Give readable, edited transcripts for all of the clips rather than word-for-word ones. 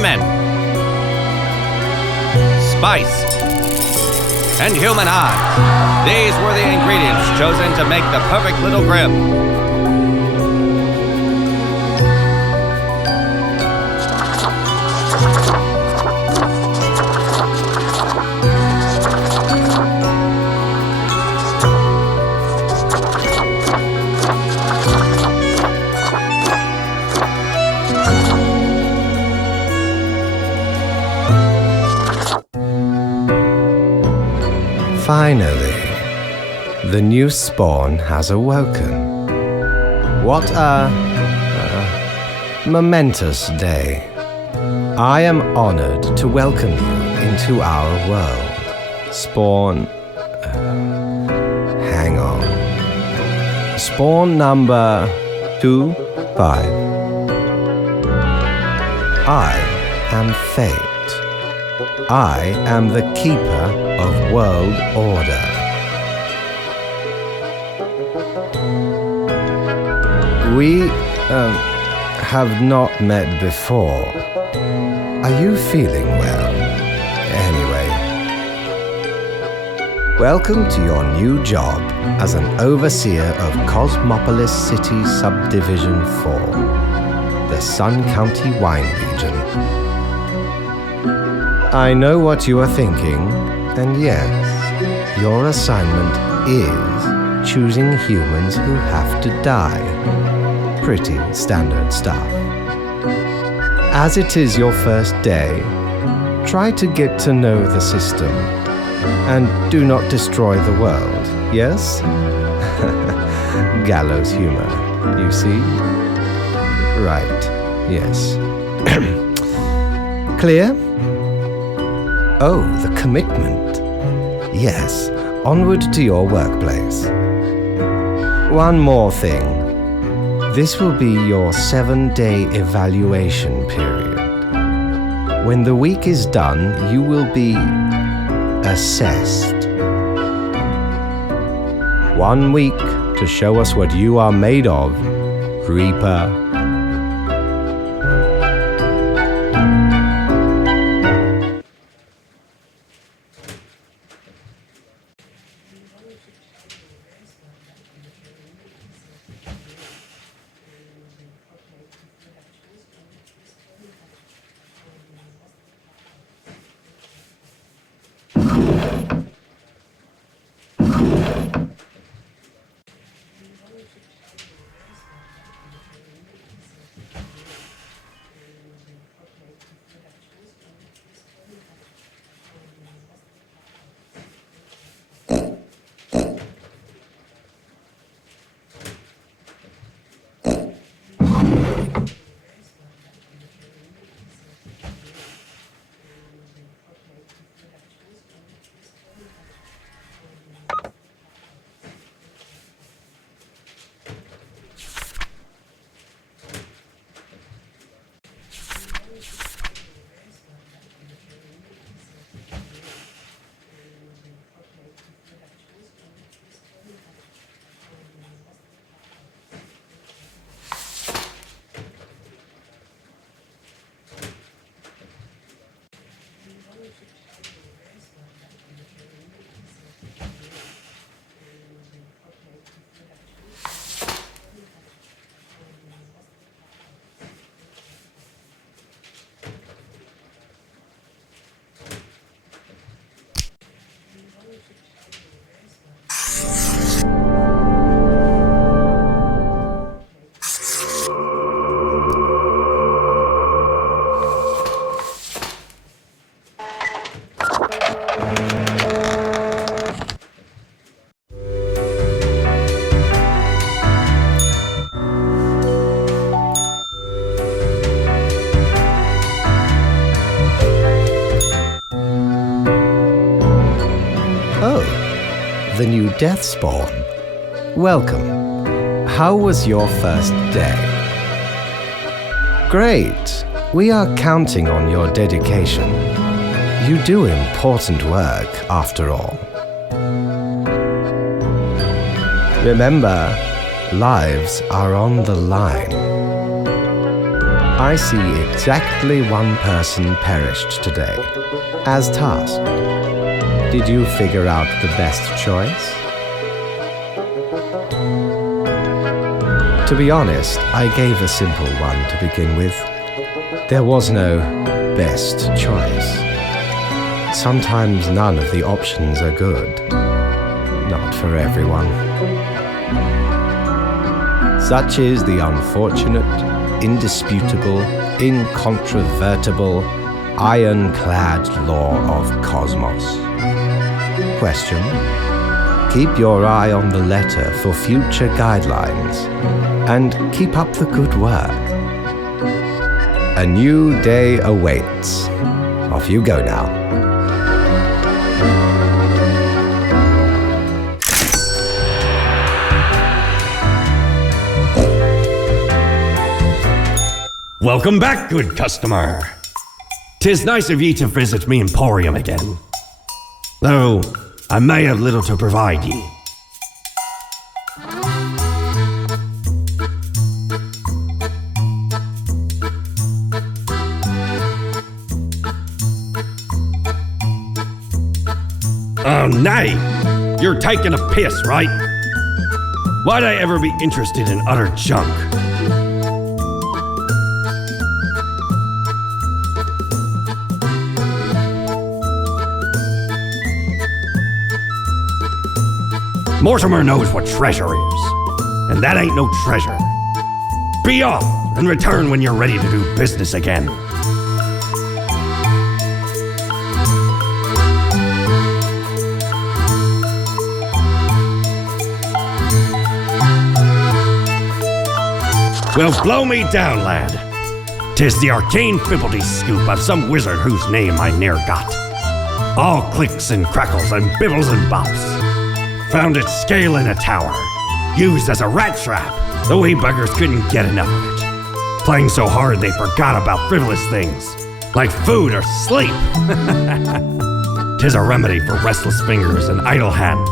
lemon, spice, and human eyes. These were the ingredients chosen to make the perfect little grip. Finally, the new spawn has awoken. What a momentous day. I am honored to welcome you into our world. Spawn... hang on. Spawn number 25. I am Fate. I am the keeper of world order. We have not met before. Are you feeling well? Anyway, welcome to your new job as an overseer of Cosmopolis City Subdivision 4, the Sun County Wine Region. I know what you are thinking, and yes, your assignment is choosing humans who have to die. Pretty standard stuff. As it is your first day, try to get to know the system, and do not destroy the world, yes? Gallows humor, you see? Right, yes. Clear? Oh, the commitment. Yes, onward to your workplace. One more thing. This will be your 7-day evaluation period. When the week is done, you will be assessed. 1 week to show us what you are made of, Reaper. The new death spawn. Welcome. How was your first day? Great. We are counting on your dedication. You do important work, after all. Remember, lives are on the line. I see exactly one person perished today, as tasked. Did you figure out the best choice? To be honest, I gave a simple one to begin with. There was no best choice. Sometimes none of the options are good. Not for everyone. Such is the unfortunate, indisputable, incontrovertible, ironclad law of cosmos. Question: keep your eye on the letter for future guidelines, and keep up the good work. A new day awaits. Off you go now. Welcome back, good customer. 'Tis nice of ye to visit me emporium again. Though I may have little to provide ye. Oh, nay! You're taking a piss, right? Why'd I ever be interested in utter junk? Mortimer knows what treasure is, and that ain't no treasure. Be off and return when you're ready to do business again. Well, blow me down, lad. 'Tis the arcane fibbledy scoop of some wizard whose name I ne'er got. All clicks and crackles and bibbles and bops. Found it scale in a tower, used as a rat trap. The wee buggers couldn't get enough of it. Playing so hard they forgot about frivolous things, like food or sleep. 'Tis a remedy for restless fingers and idle hands.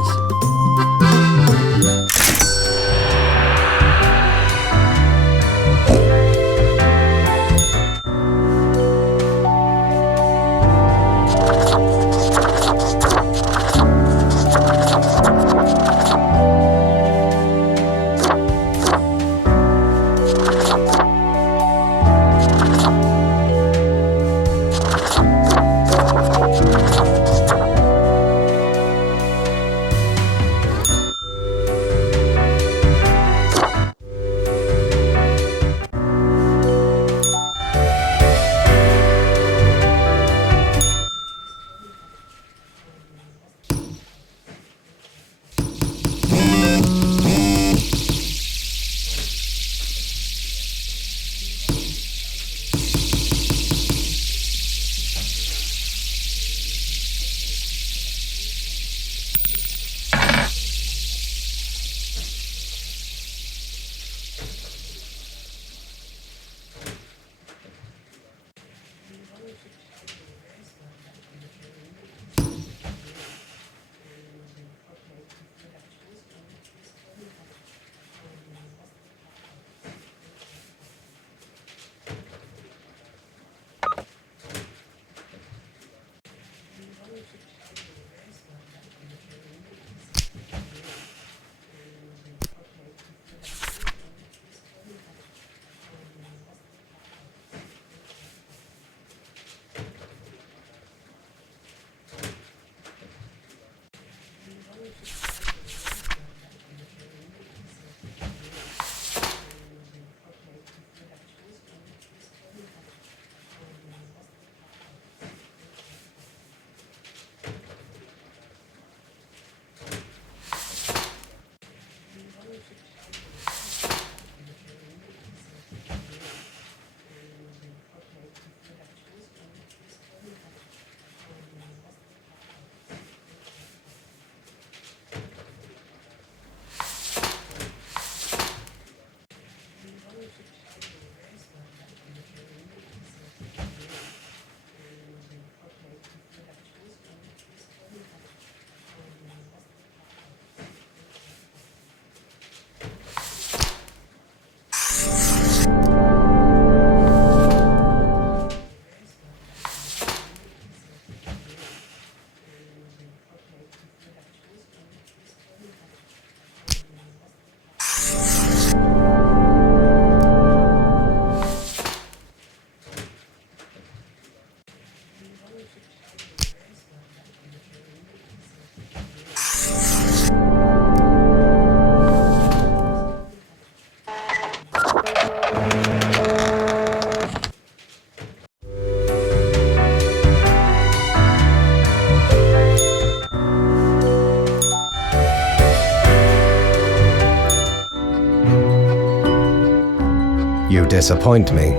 You disappoint me.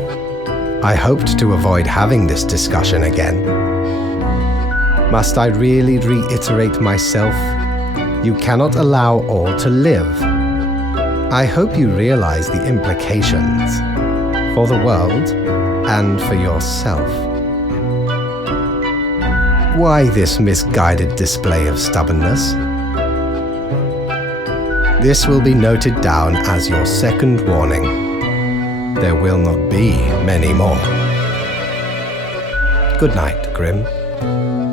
I hoped to avoid having this discussion again. Must I really reiterate myself? You cannot allow all to live. I hope you realize the implications for the world and for yourself. Why this misguided display of stubbornness? This will be noted down as your second warning. There will not be many more. Good night, Grim.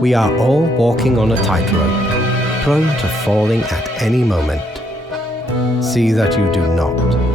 We are all walking on a tightrope, prone to falling at any moment. See that you do not.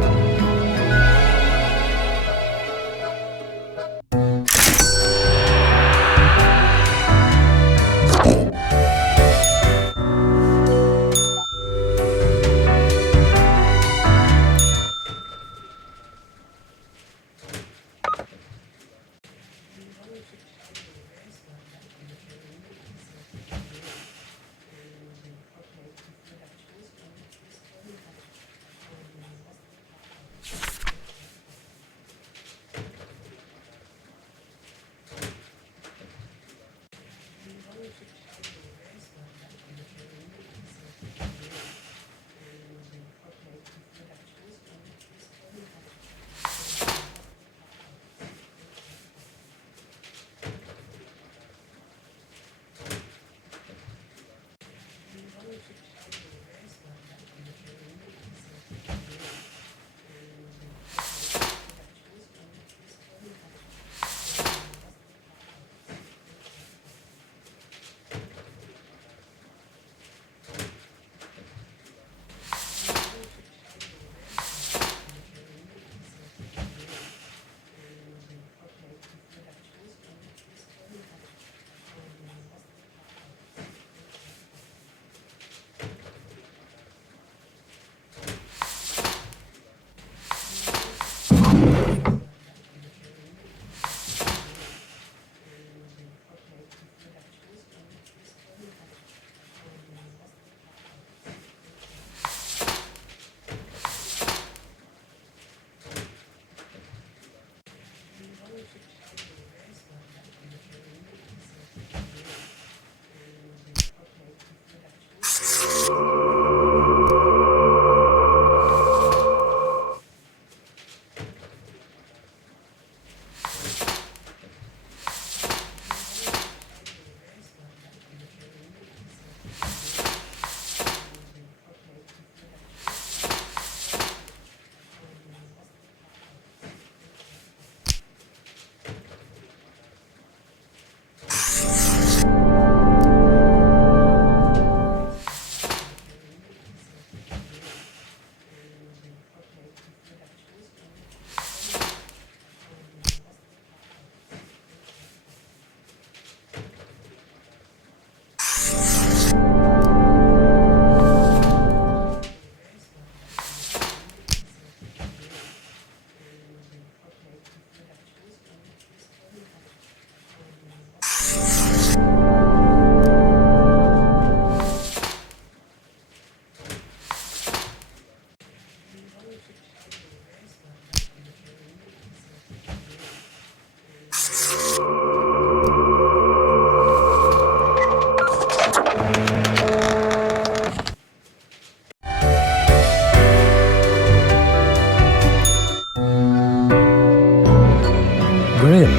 Grim,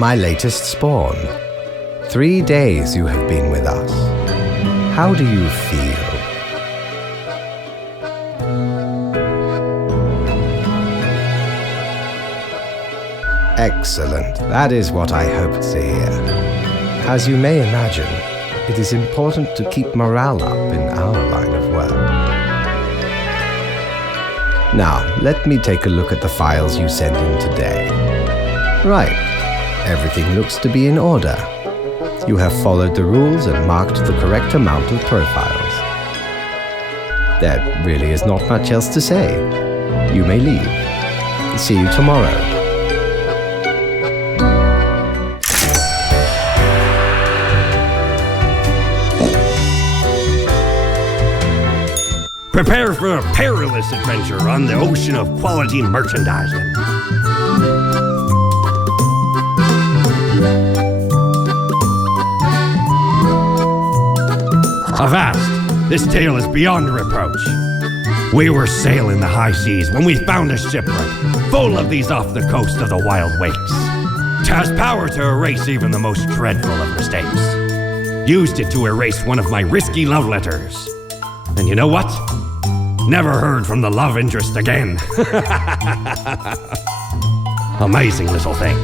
my latest spawn. 3 days you have been with us. How do you feel? Excellent. That is what I hoped to hear. As you may imagine, it is important to keep morale up in our line of work. Now, let me take a look at the files you sent in today. Right. Everything looks to be in order. You have followed the rules and marked the correct amount of profiles. There really is not much else to say. You may leave. See you tomorrow. Prepare for a perilous adventure on the ocean of quality merchandising. Avast! This tale is beyond reproach. We were sailing the high seas when we found a shipwreck full of these off the coast of the wild wakes. 'Twas power to erase even the most dreadful of mistakes. Used it to erase one of my risky love letters. And you know what? Never heard from the love interest again. Amazing little thing.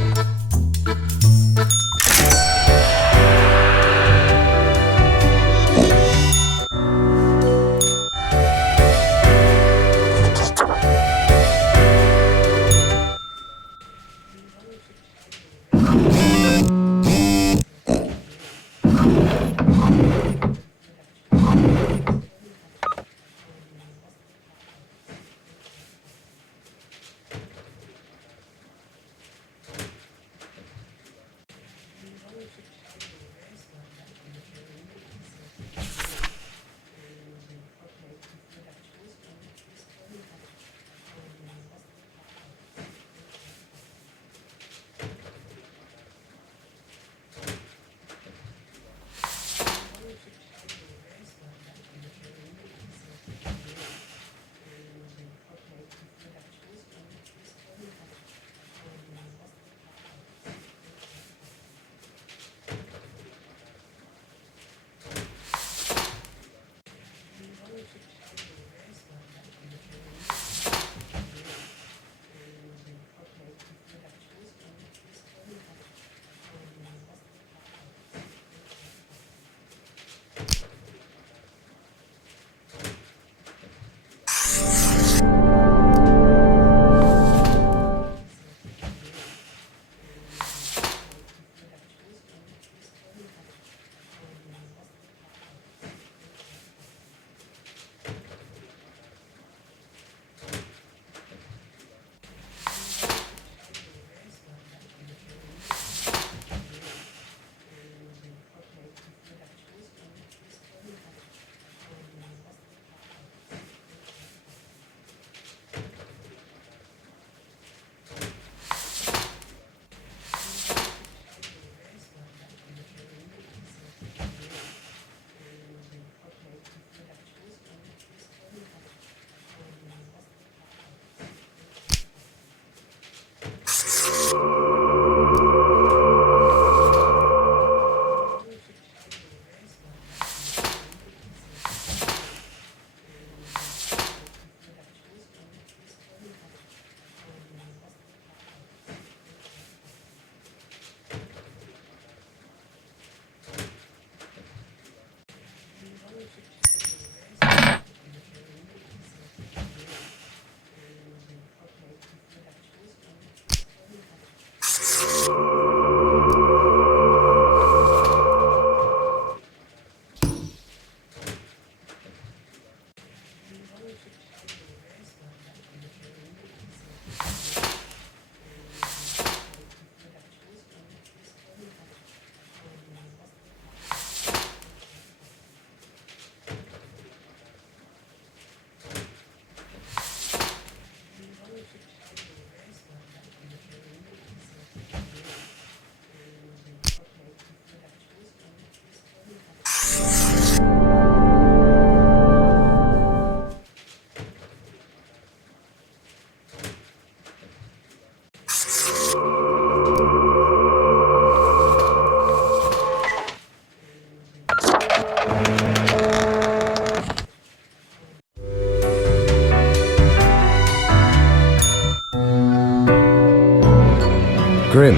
Grim,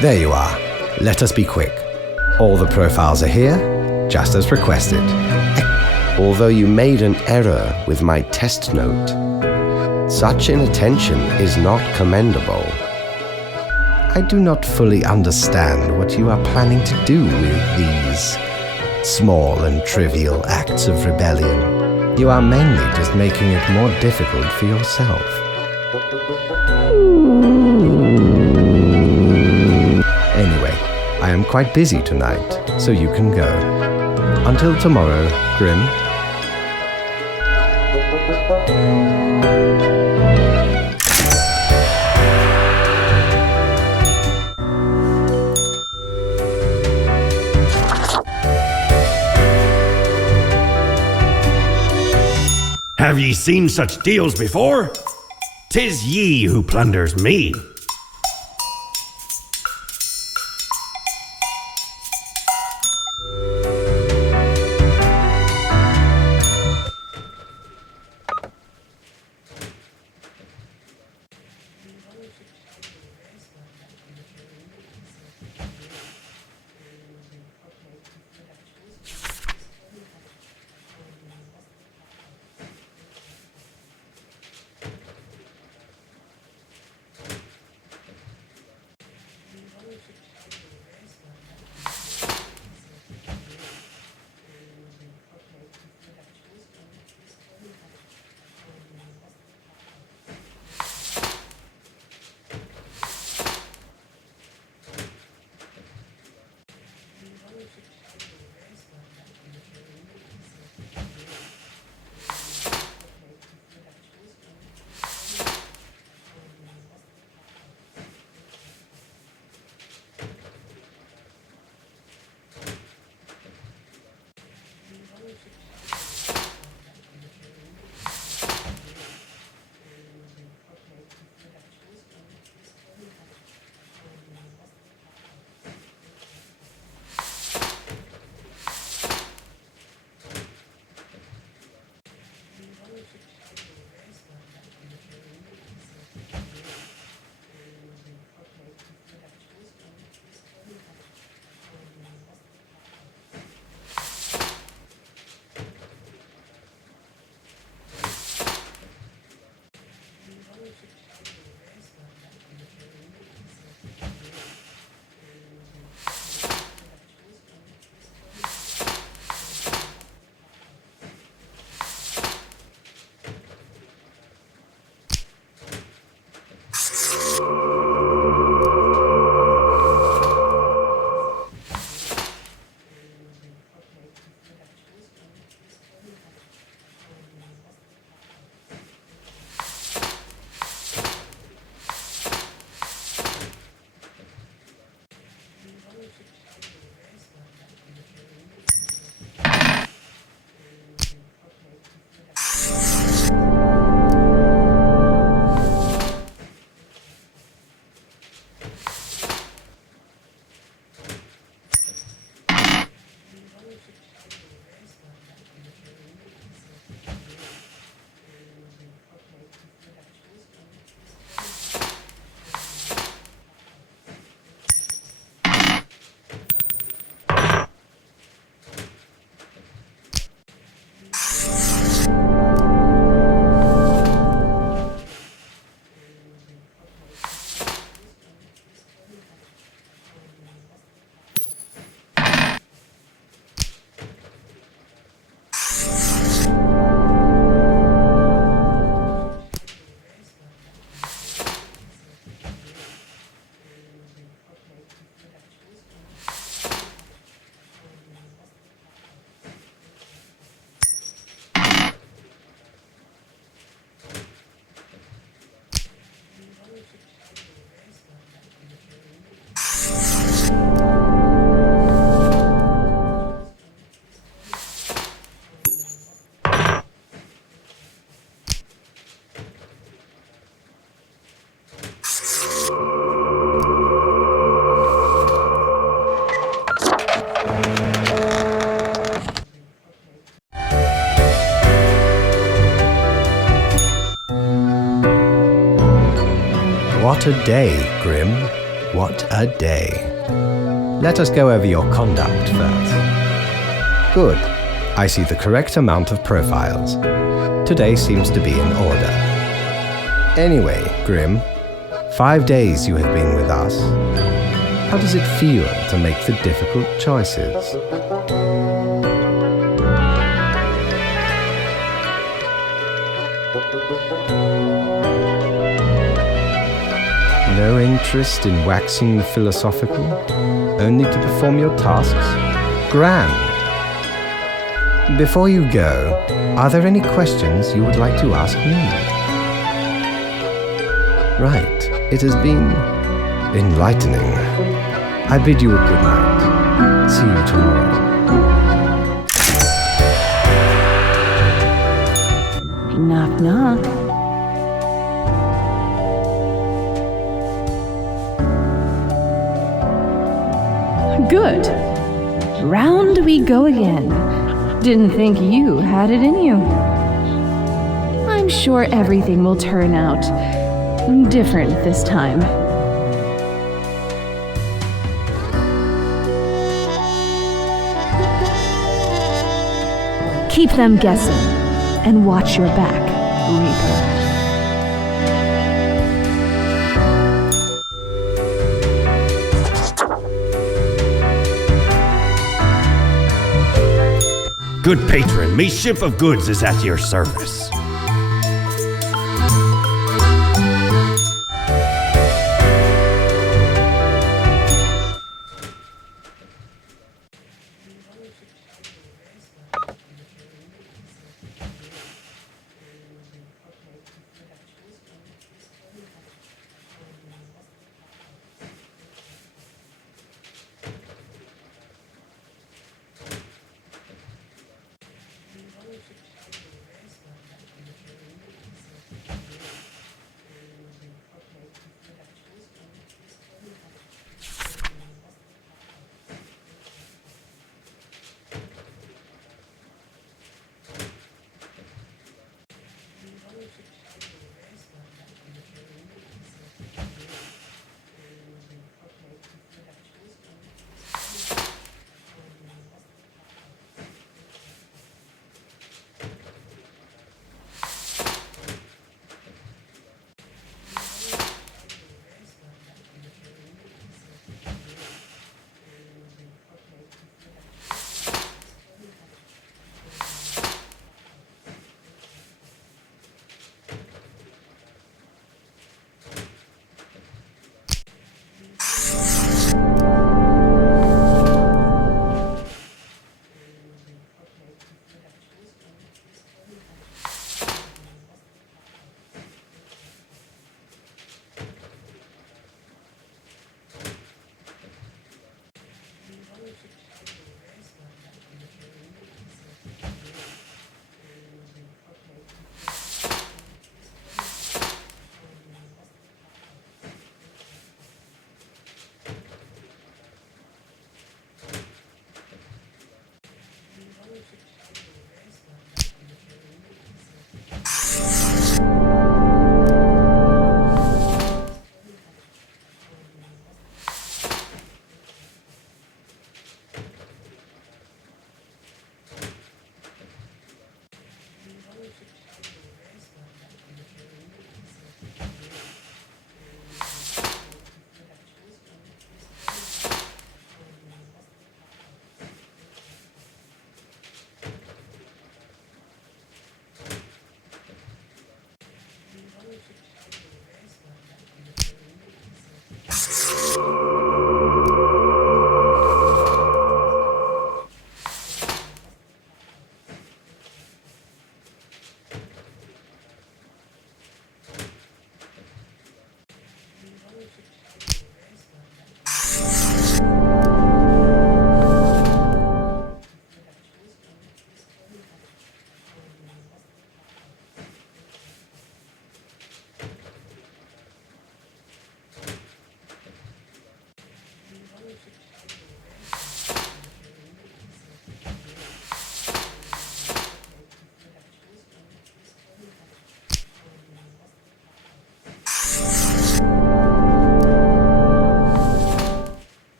there you are. Let us be quick. All the profiles are here, just as requested. Although you made an error with my test note, such inattention is not commendable. I do not fully understand what you are planning to do with these small and trivial acts of rebellion. You are mainly just making it more difficult for yourself. Anyway, I am quite busy tonight, so you can go. Until tomorrow, Grim. Have ye seen such deals before? 'Tis ye who plunders me. What a day, Grim. What a day. Let us go over your conduct first. Good. I see the correct amount of profiles. Today seems to be in order. Anyway, Grim, 5 days you have been with us. How does it feel to make the difficult choices? No interest in waxing philosophical? Only to perform your tasks? Grand! Before you go, are there any questions you would like to ask me? Right, it has been enlightening. I bid you a good night. See you tomorrow. Knock, knock. Good. Round we go again. Didn't think you had it in you. I'm sure everything will turn out different this time. Keep them guessing, and watch your back, Reaper. Good patron, me ship of goods is at your service.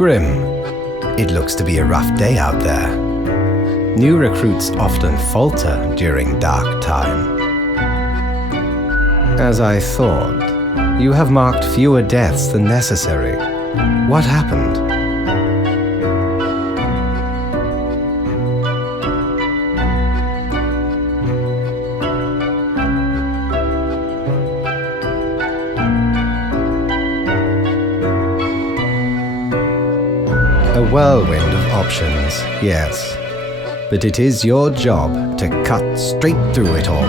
Grim, it looks to be a rough day out there. New recruits often falter during dark time. As I thought, you have marked fewer deaths than necessary. What happened? A whirlwind of options, yes. But it is your job to cut straight through it all.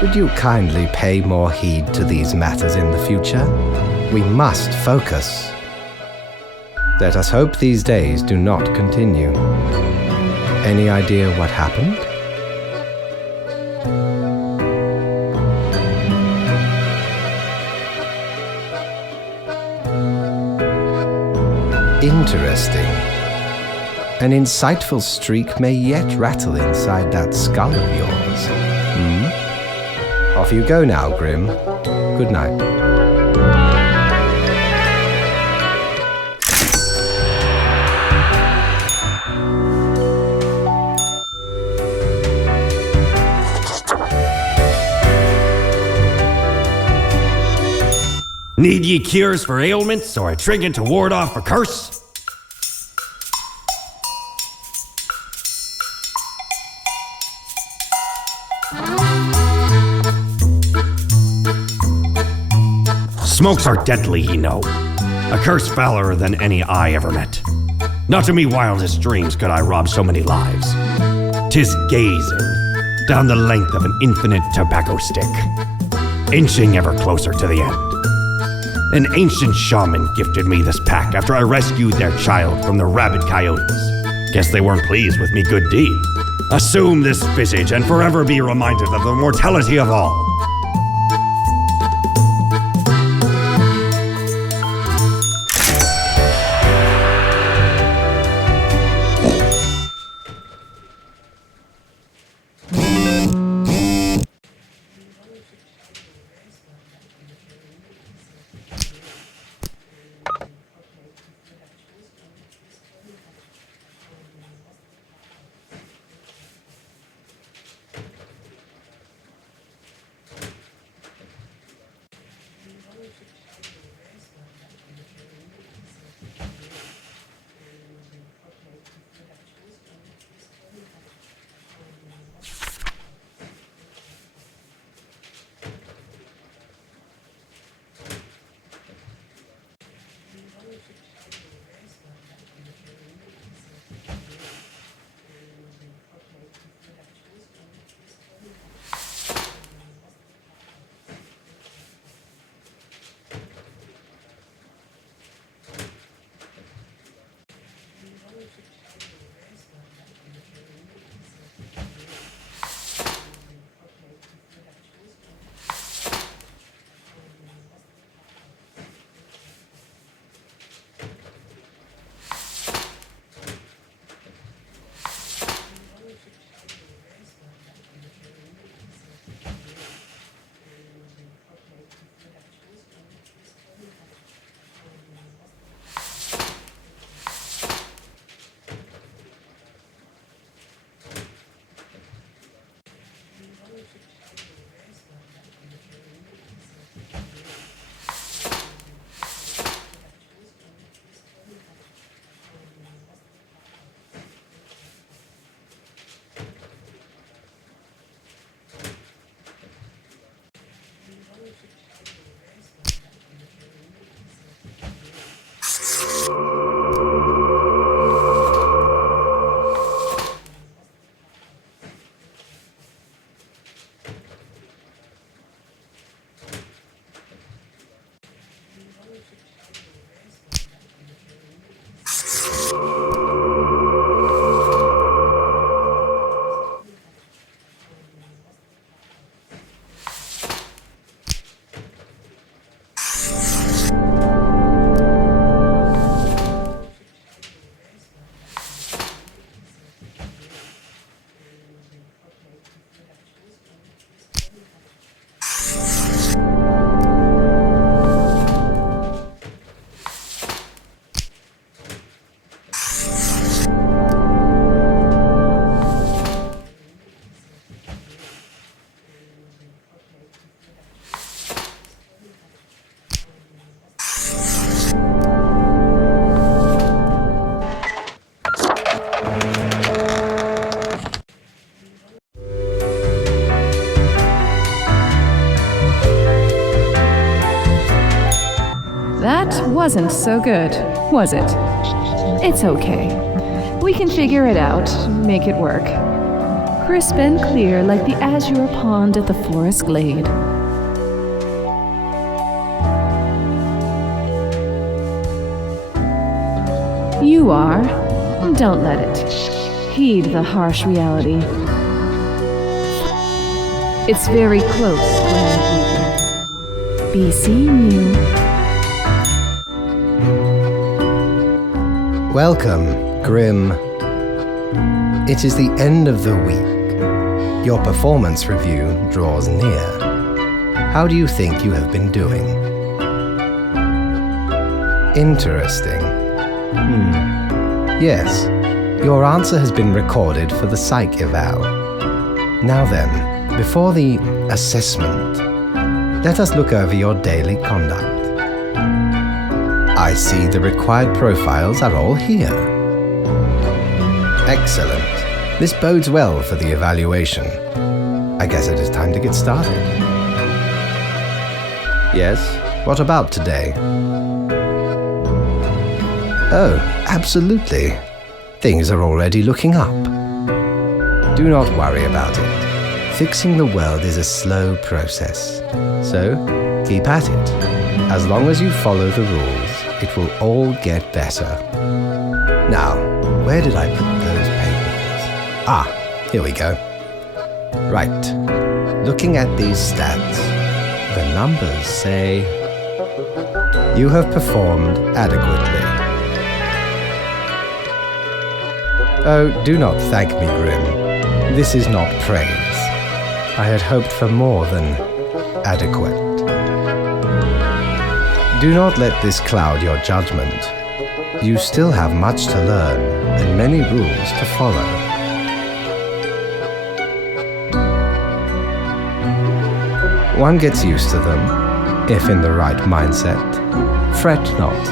Would you kindly pay more heed to these matters in the future? We must focus. Let us hope these days do not continue. Any idea what happened? Interesting. An insightful streak may yet rattle inside that skull of yours. Off you go now, Grim. Good night. Need ye cures for ailments or a trinket to ward off a curse? Smokes are deadly, ye know. A curse fouler than any eye ever met. Not in me wildest dreams could I rob so many lives. 'Tis gazing down the length of an infinite tobacco stick, inching ever closer to the end. An ancient shaman gifted me this pack after I rescued their child from the rabid coyotes. Guess they weren't pleased with me good deed. Assume this visage and forever be reminded of the mortality of all. wasn't so good, was it? It's okay. We can figure it out, make it work. Crisp and clear like the azure pond at the forest glade. You are. Don't let it. Heed the harsh reality. It's very close, Grandmother. Be seeing you. Welcome, Grim. It is the end of the week. Your performance review draws near. How do you think you have been doing? Interesting. Yes, your answer has been recorded for the psych eval. Now then, before the assessment, let us look over your daily conduct. I see the required profiles are all here. Excellent. This bodes well for the evaluation. I guess it is time to get started. Yes, what about today? Oh, absolutely. Things are already looking up. Do not worry about it. Fixing the world is a slow process. So, keep at it. As long as you follow the rules, it will all get better. Now, where did I put those papers? Ah, here we go. Right. Looking at these stats, the numbers say you have performed adequately. Oh, do not thank me, Grim. This is not praise. I had hoped for more than adequate. Do not let this cloud your judgment. You still have much to learn and many rules to follow. One gets used to them, if in the right mindset. Fret not.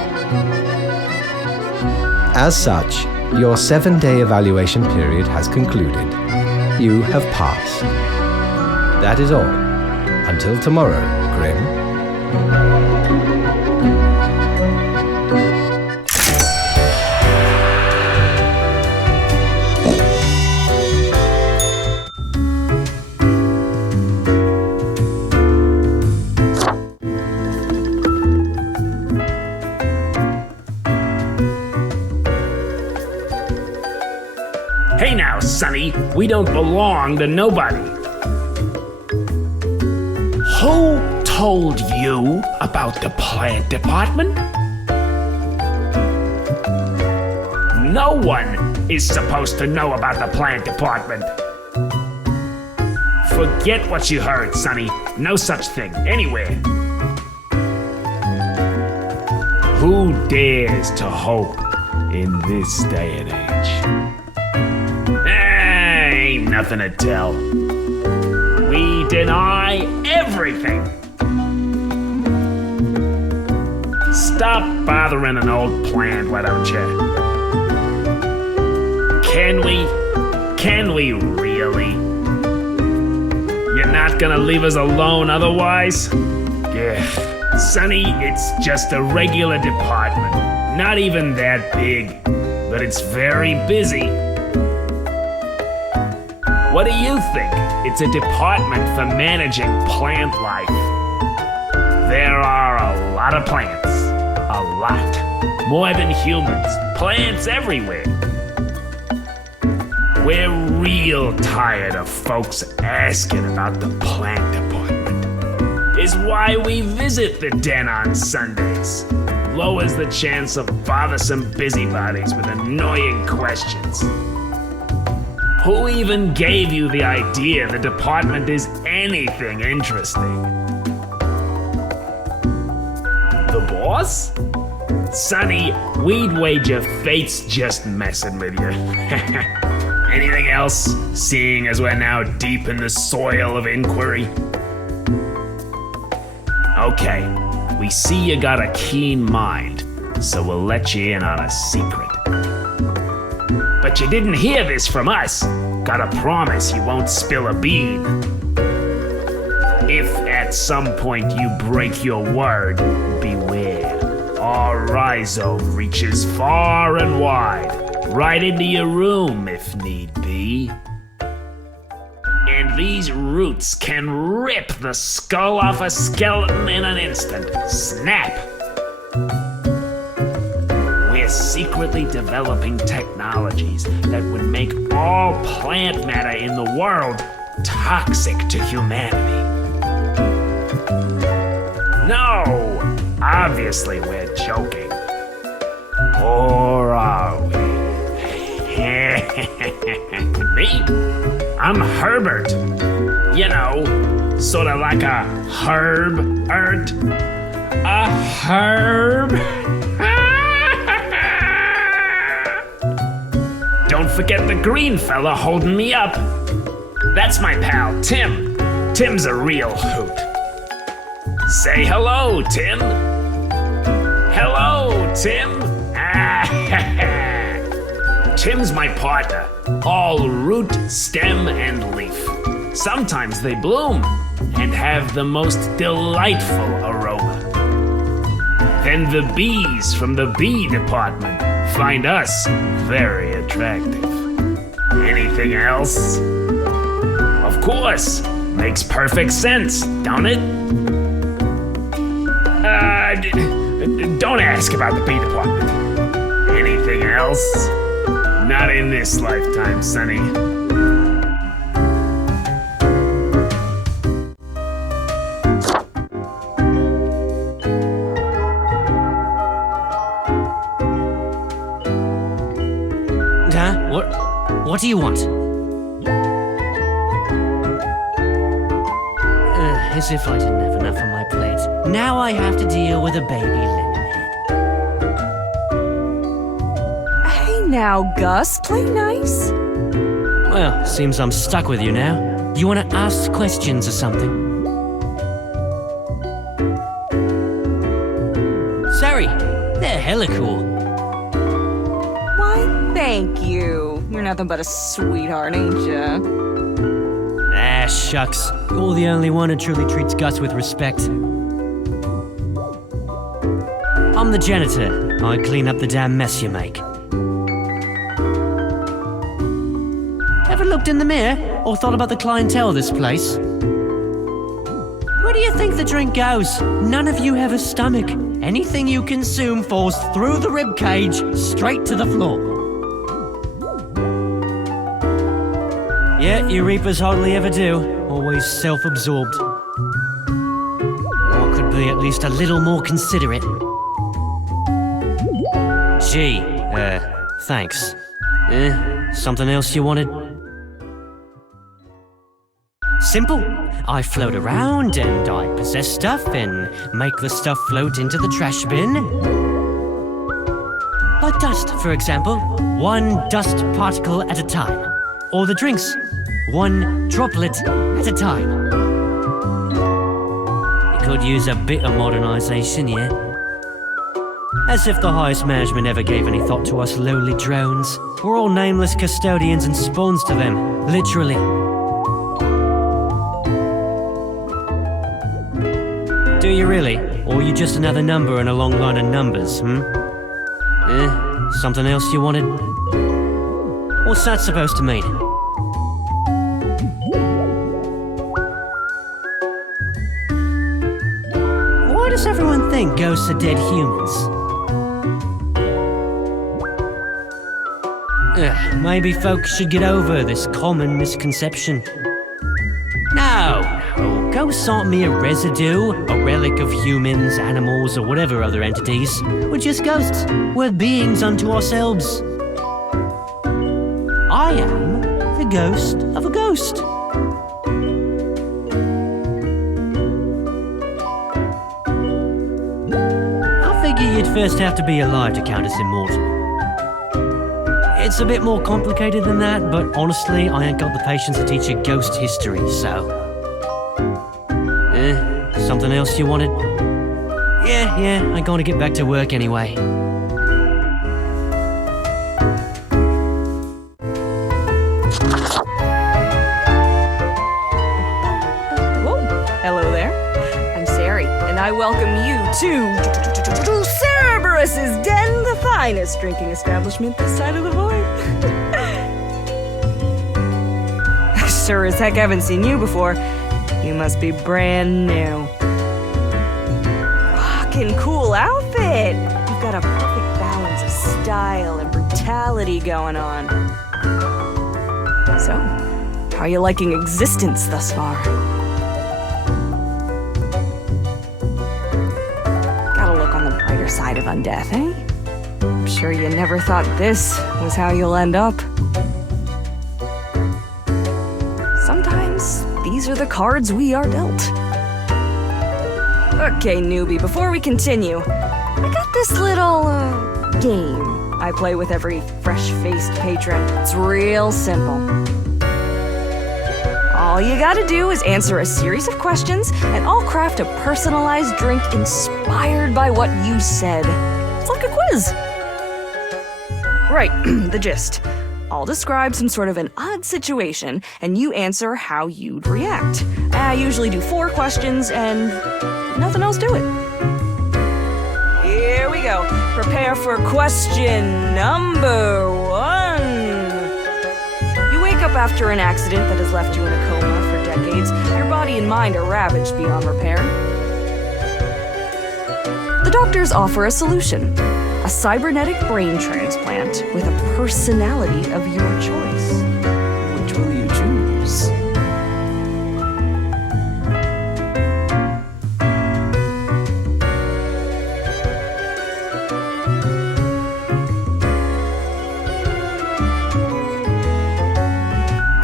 As such, your 7-day evaluation period has concluded. You have passed. That is all. Until tomorrow, Grim. Hey now, Sonny, we don't belong to nobody. Who told you about the plant department? No one is supposed to know about the plant department. Forget what you heard, Sonny. No such thing, anywhere. Who dares to hope in this day and age? Ain't nothing to tell. We deny everything. Stop bothering an old plant, why don't you? Can we really? You're not gonna leave us alone otherwise? Yeah. Sonny, it's just a regular department. Not even that big, but it's very busy. What do you think? It's a department for managing plant life. There are a lot of plants. A lot. More than humans. Plants everywhere. We're real tired of folks asking about the plant department. Is why we visit the den on Sundays. Lowers the chance of bothersome busybodies with annoying questions. Who even gave you the idea the department is anything interesting? The boss? Sonny, we'd wager fate's just messing with you. Anything else, seeing as we're now deep in the soil of inquiry? Okay, we see you got a keen mind, so we'll let you in on a secret. But you didn't hear this from us. Gotta promise you won't spill a bean. If at some point you break your word, beware. Our rhizome reaches far and wide, right into your room if need be. And these roots can rip the skull off a skeleton in an instant. Snap! We're secretly developing technologies that would make all plant matter in the world toxic to humanity. No! Obviously we're joking. Or are we? Me? I'm Herbert. You know, sort of like a herb-ert. A herb? Don't forget the green fella holding me up. That's my pal, Tim. Tim's a real hoot. Say hello, Tim. Hello, Tim. Tim's my partner, all root, stem, and leaf. Sometimes they bloom and have the most delightful aroma. Then the bees from the bee department find us very attractive. Anything else? Of course, makes perfect sense, don't it? Don't ask about the bee department. Anything else? Not in this lifetime, Sonny. Huh? What do you want? As if I didn't have enough on my plate. Now I have to deal with a baby lemonhead. Hey now, Gus, play nice. Well, seems I'm stuck with you now. You want to ask questions or something? Sorry, they're hella cool. Why, thank you. You're nothing but a sweetheart, ain't ya? Ah, shucks. You're the only one who truly treats Gus with respect. I'm the janitor. I clean up the damn mess you make. Ever looked in the mirror or thought about the clientele of this place? Where do you think the drink goes? None of you have a stomach. Anything you consume falls through the rib cage straight to the floor. Yeah, you reapers hardly ever do. Always self-absorbed. Or could be at least a little more considerate. Gee, thanks. Something else you wanted? Simple. I float around and I possess stuff and make the stuff float into the trash bin. Like dust, for example. One dust particle at a time. Or the drinks. One droplet at a time. You could use a bit of modernization, yeah? As if the highest management ever gave any thought to us lowly drones. We're all nameless custodians and spawns to them, literally. Do you really? Or are you just another number in a long line of numbers, Something else you wanted? What's that supposed to mean? Why does everyone think ghosts are dead humans? Maybe folks should get over this common misconception. No, ghosts aren't mere residue, a relic of humans, animals, or whatever other entities. We're just ghosts. We're beings unto ourselves. I am the ghost of a ghost. I figure you'd first have to be alive to count as immortal. It's a bit more complicated than that, but honestly, I ain't got the patience to teach a ghost history, so... something else you wanted? Yeah, I'm gonna get back to work anyway. Whoa, hello there. I'm Sari, and I welcome you to Cerberus! Horace's Den, the finest drinking establishment this side of the void. Sure as heck haven't seen you before. You must be brand new. Rockin' cool outfit. You've got a perfect balance of style and brutality going on. So, how are you liking existence thus far? Gotta look on the brighter side of undeath, eh? I'm sure you never thought this was how you'll end up. Sometimes these are the cards we are dealt. Okay, newbie, before we continue, I got this little, game I play with every fresh-faced patron. It's real simple. All you gotta do is answer a series of questions, and I'll craft a personalized drink inspired by what you said. It's like a quiz. Right, the gist. I'll describe some sort of an odd situation, and you answer how you'd react. I usually do 4 questions, and nothing else to it. Here we go. Prepare for question number 1. You wake up after an accident that has left you in a coma for decades. Your body and mind are ravaged beyond repair. The doctors offer a solution. A cybernetic brain transplant with a personality of your choice. Which will you choose?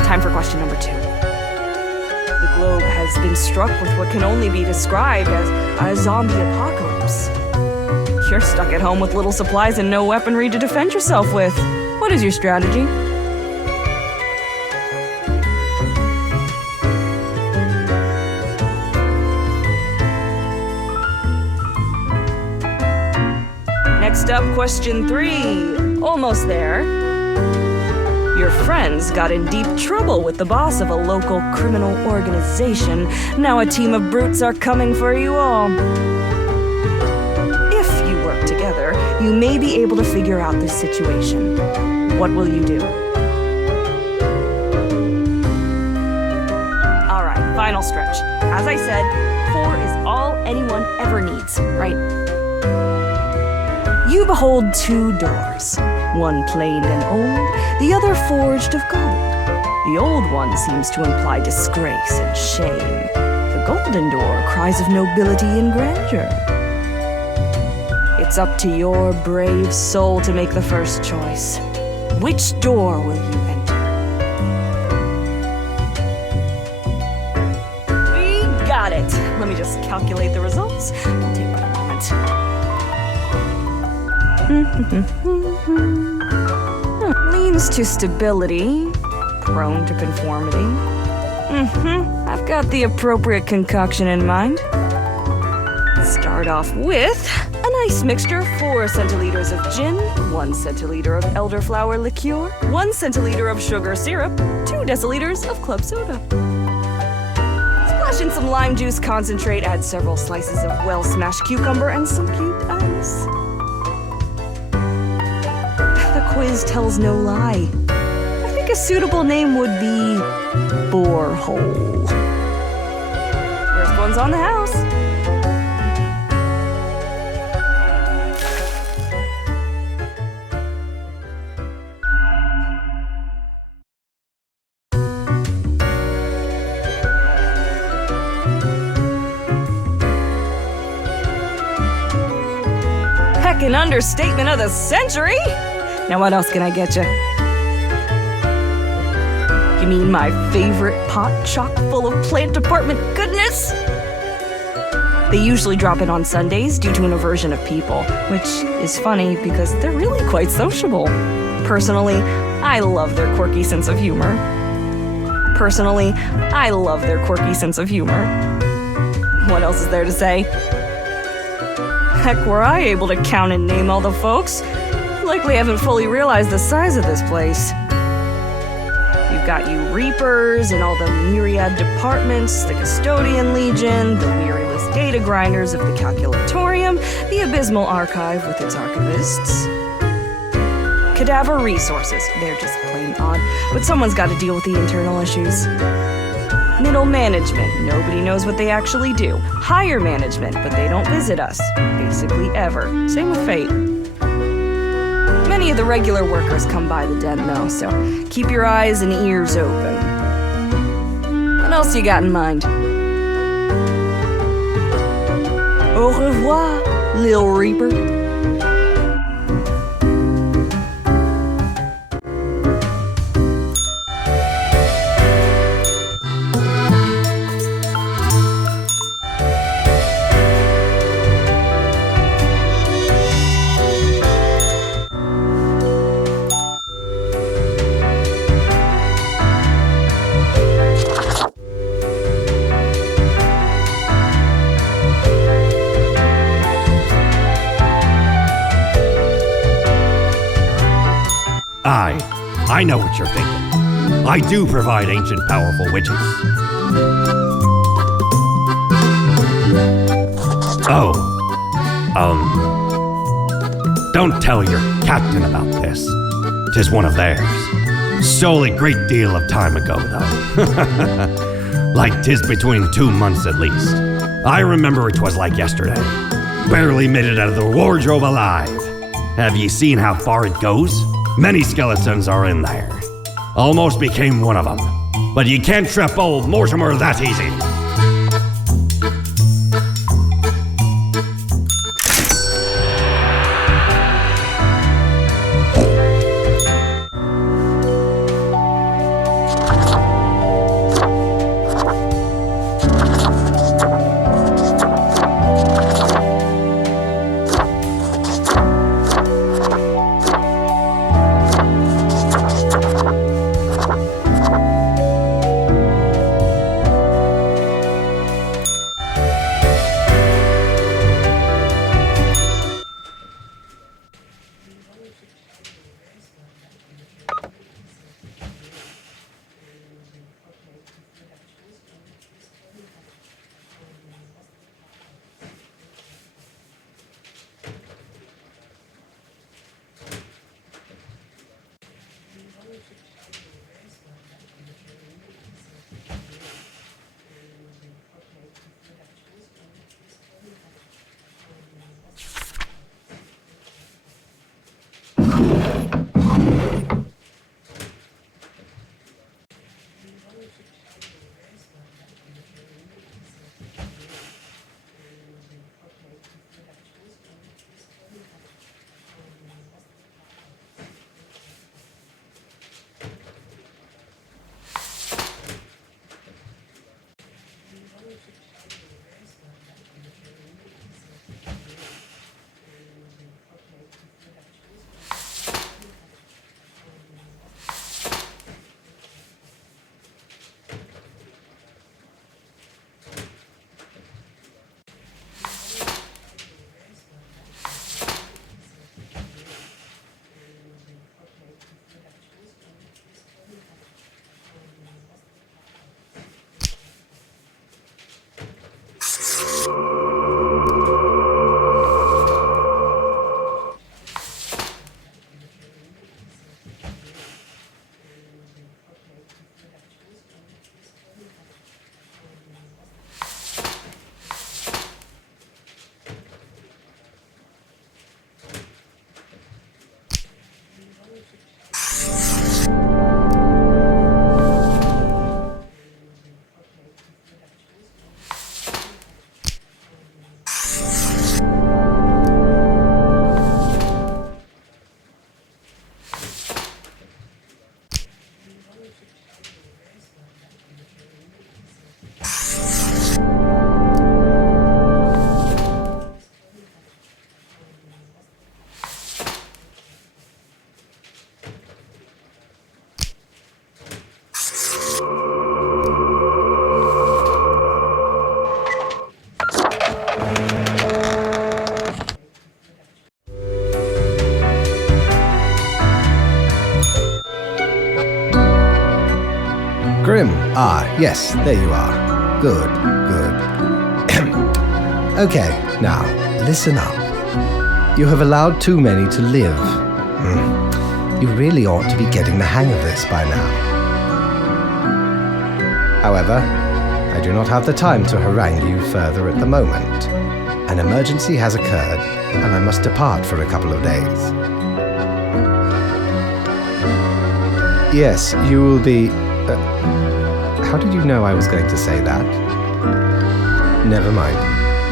Time for question number 2. The globe has been struck with what can only be described as a zombie apocalypse. You're stuck at home with little supplies and no weaponry to defend yourself with. What is your strategy? Next up, question 3. Almost there. Your friends got in deep trouble with the boss of a local criminal organization. Now a team of brutes are coming for you all. Together, you may be able to figure out this situation. What will you do? Alright, final stretch. As I said, 4 is all anyone ever needs, right? You behold 2 doors, one planed and old, the other forged of gold. The old one seems to imply disgrace and shame. The golden door cries of nobility and grandeur. It's up to your brave soul to make the first choice. Which door will you enter? We got it. Let me just calculate the results. We'll take a moment. Leans to stability, prone to conformity. I've got the appropriate concoction in mind. Start off with a nice mixture: 4 centiliters of gin, 1 centiliter of elderflower liqueur, 1 centiliter of sugar syrup, 2 deciliters of club soda. Splash in some lime juice concentrate, add several slices of well-smashed cucumber and some cute ice. The quiz tells no lie. I think a suitable name would be Borehole. First one's on the house. An understatement of the century? Now what else can I get you? You mean my favorite pot chock full of plant department goodness? They usually drop in on Sundays due to an aversion of people, which is funny because they're really quite sociable. Personally, I love their quirky sense of humor. What else is there to say? Heck, were I able to count and name all the folks, likely haven't fully realized the size of this place. You've got you Reapers and all the myriad departments, the Custodian Legion, the weary list data grinders of the calculatorium, the abysmal archive with its archivists. Cadaver resources, they're just plain odd, but someone's got to deal with the internal issues. Middle management, nobody knows what they actually do. Higher management, but they don't visit us, basically ever. Same with Fate. Many of the regular workers come by the den though, so keep your eyes and ears open. What else you got in mind? Au revoir, Lil Reaper. I know what you're thinking. I do provide ancient powerful witches. Don't tell your captain about this. 'Tis one of theirs. Stole a great deal of time ago, though. Like 'tis between 2 months at least. I remember it was like yesterday. Barely made it out of the wardrobe alive. Have ye seen how far it goes? Many skeletons are in there. Almost became one of them. But you can't trap old Mortimer that easy. Grim. Ah, yes, there you are. Good, good. Okay, now, listen up. You have allowed too many to live. You really ought to be getting the hang of this by now. However, I do not have the time to harangue you further at the moment. An emergency has occurred, and I must depart for a couple of days. Yes, you will be... how did you know I was going to say that? Never mind.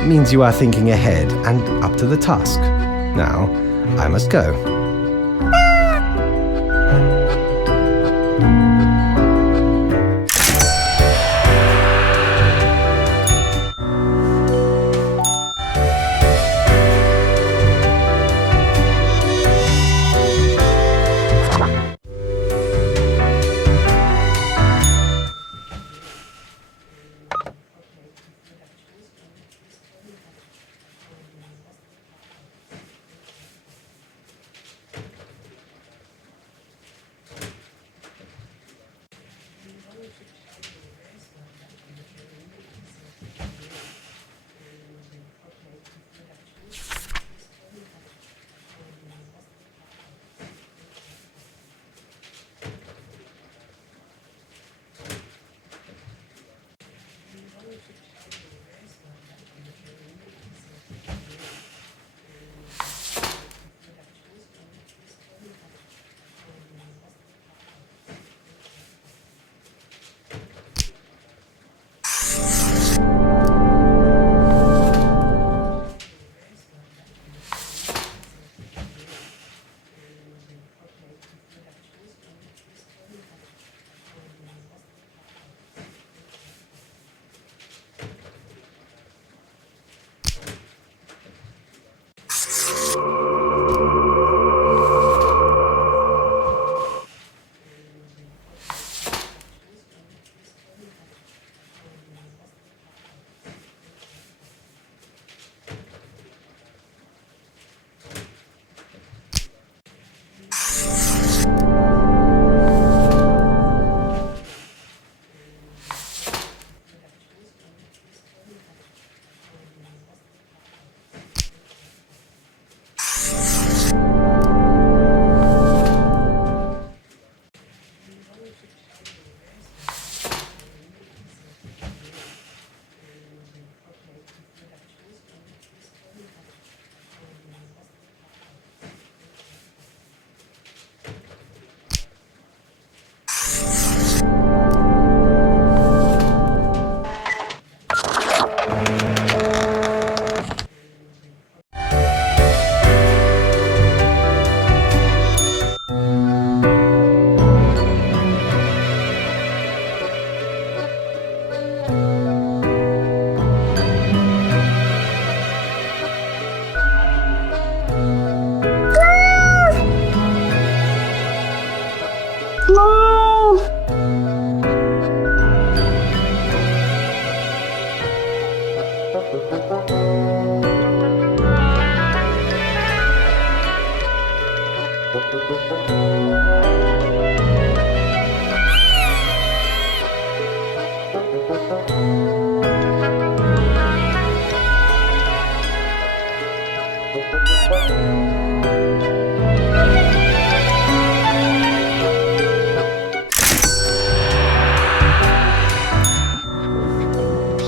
Means you are thinking ahead and up to the task. Now, I must go.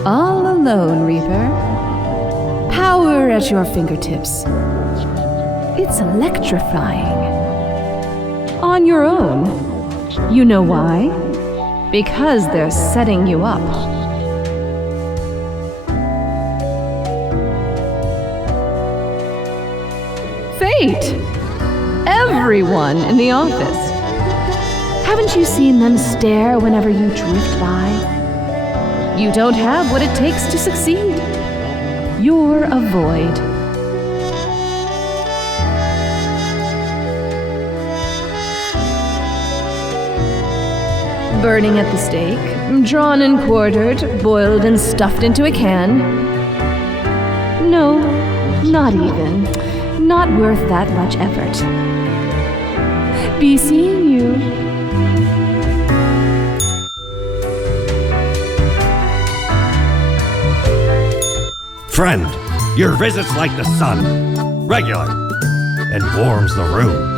All alone, Reaper. Power at your fingertips. It's electrifying. On your own. You know why? Because they're setting you up. Fate! Everyone in the office. Haven't you seen them stare whenever you drift by? You don't have what it takes to succeed. You're a void. Burning at the stake, drawn and quartered, boiled and stuffed into a can. No, not even. Not worth that much effort. Be seeing you. Friend, Your visit's like the sun, regular, and warms the room.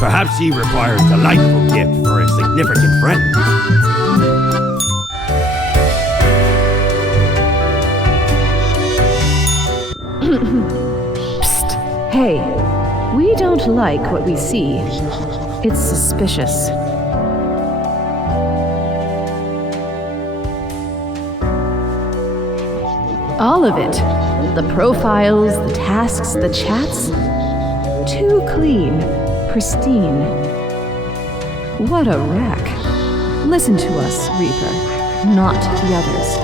Perhaps he requires a delightful gift for a significant friend. Psst. Hey, we don't like what we see. It's suspicious. All of it. The profiles, the tasks, the chats. Too clean, pristine. What a wreck. Listen to us, Reaper, not the others.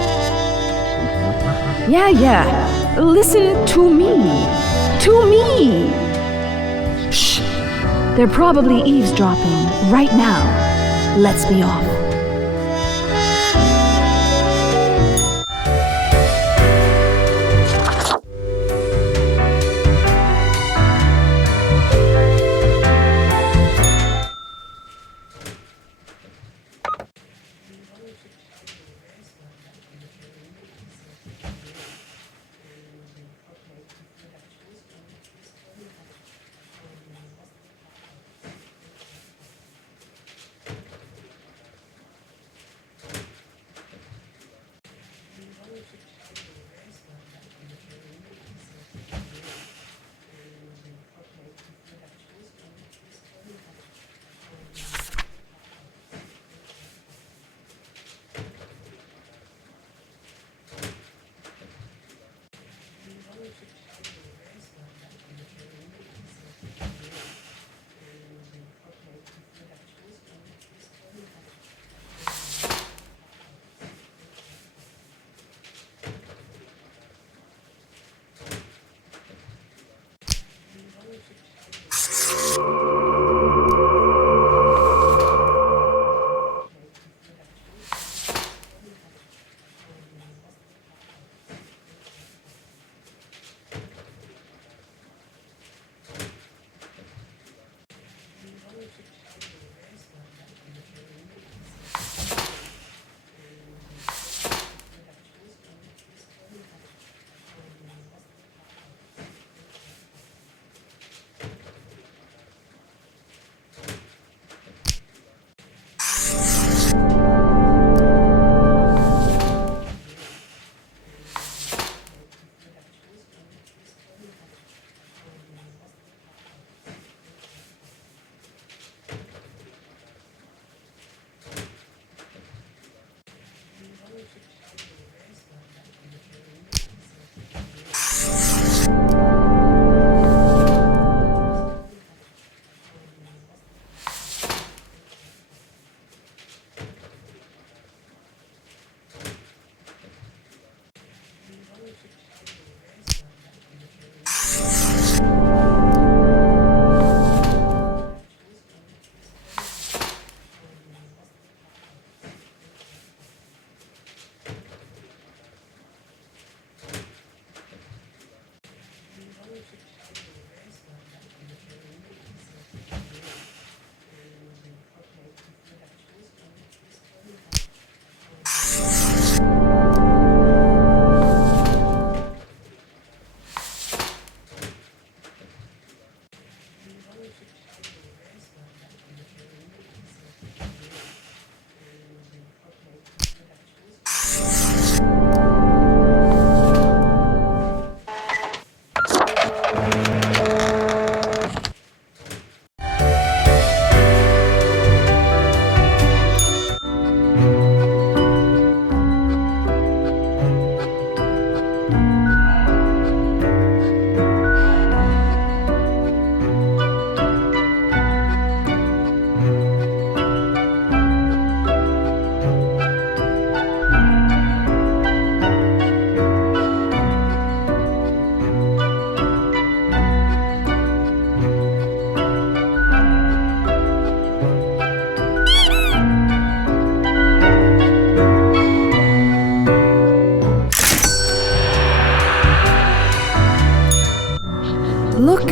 Yeah. Listen to me. To me! Shh. They're probably eavesdropping right now. Let's be off.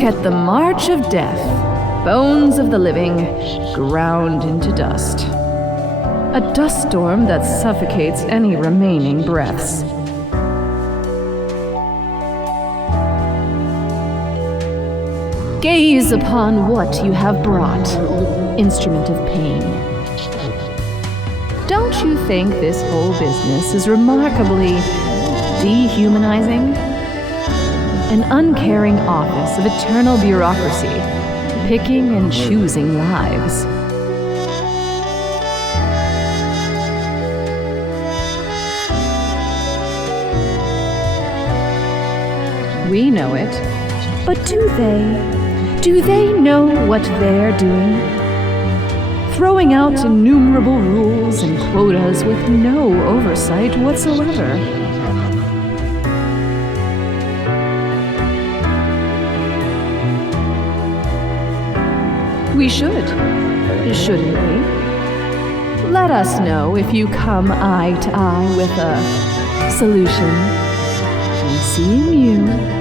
at the march of death, bones of the living ground into dust. A dust storm that suffocates any remaining breaths. Gaze upon what you have brought, instrument of pain. Don't you think this whole business is remarkably dehumanizing? An uncaring office of eternal bureaucracy, picking and choosing lives. We know it, but do they? Do they know what they're doing? Throwing out innumerable rules and quotas with no oversight whatsoever. We should, shouldn't we? Let us know if you come eye to eye with a solution. We see you.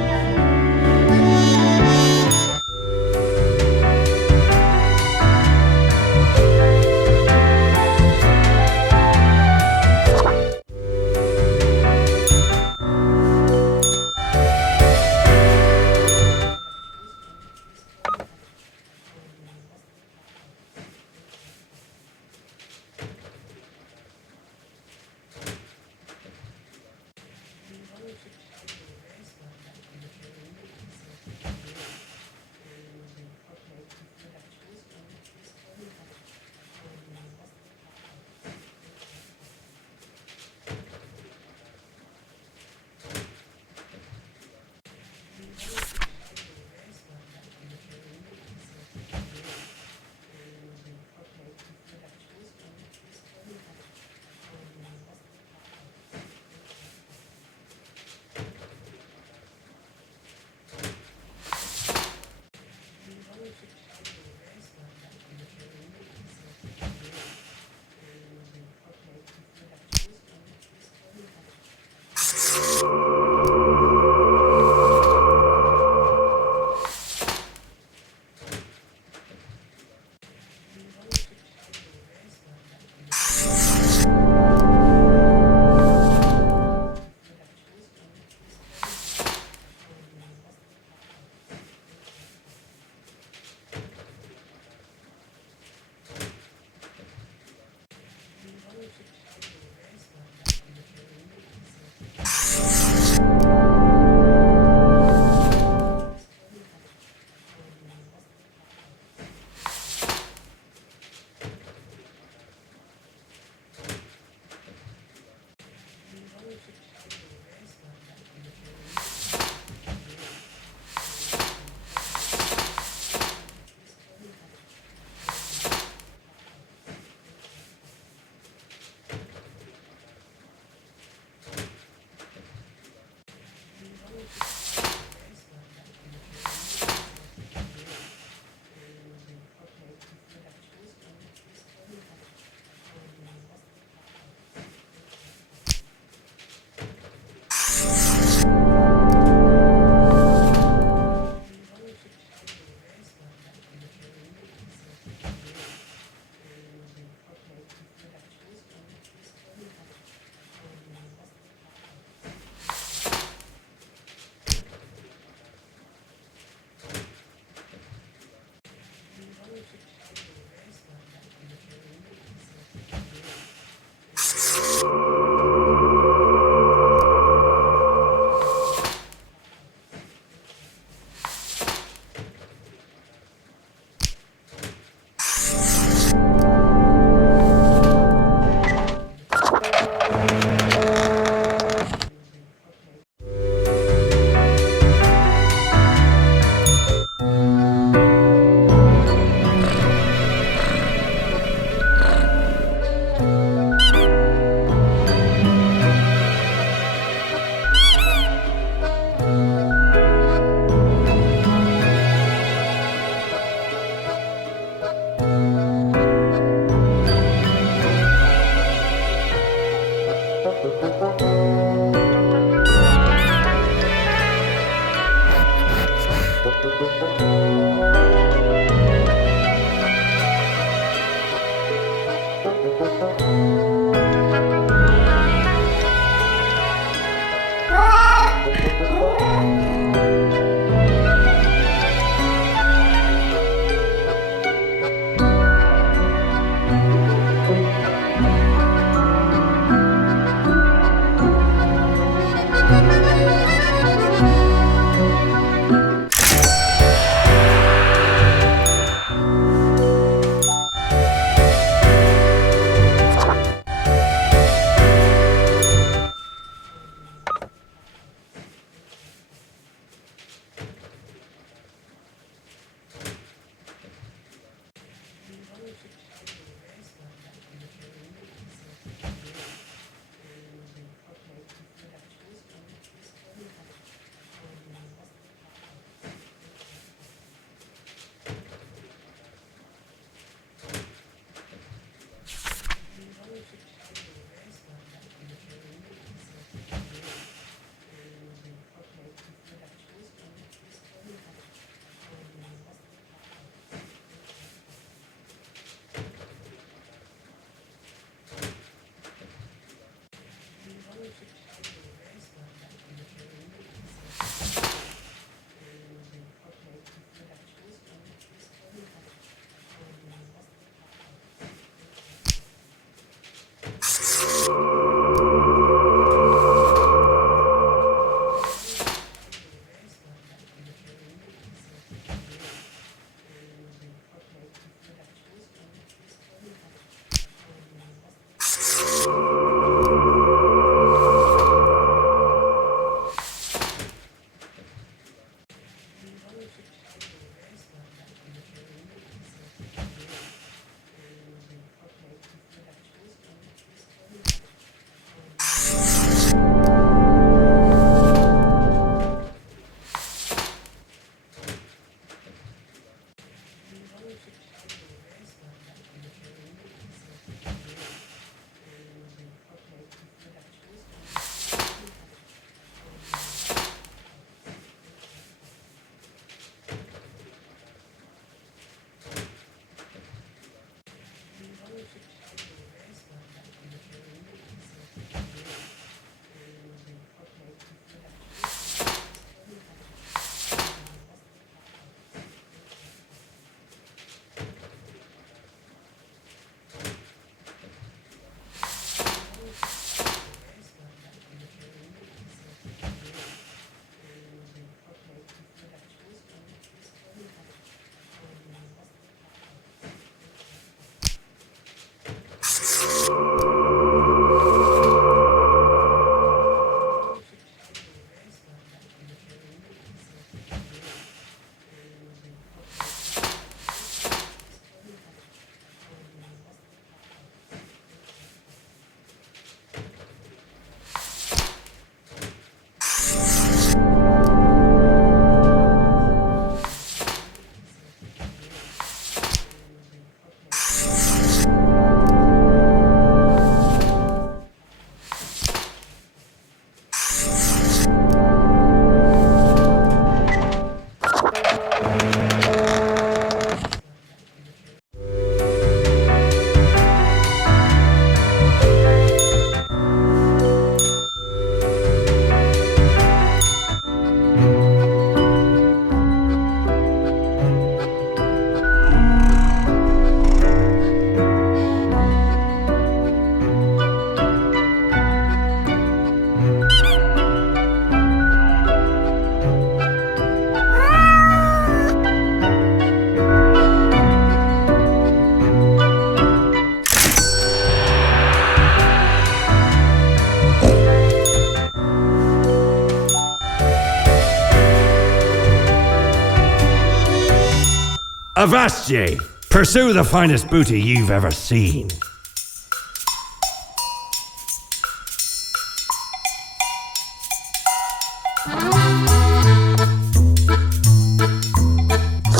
Avast ye! Pursue the finest booty you've ever seen.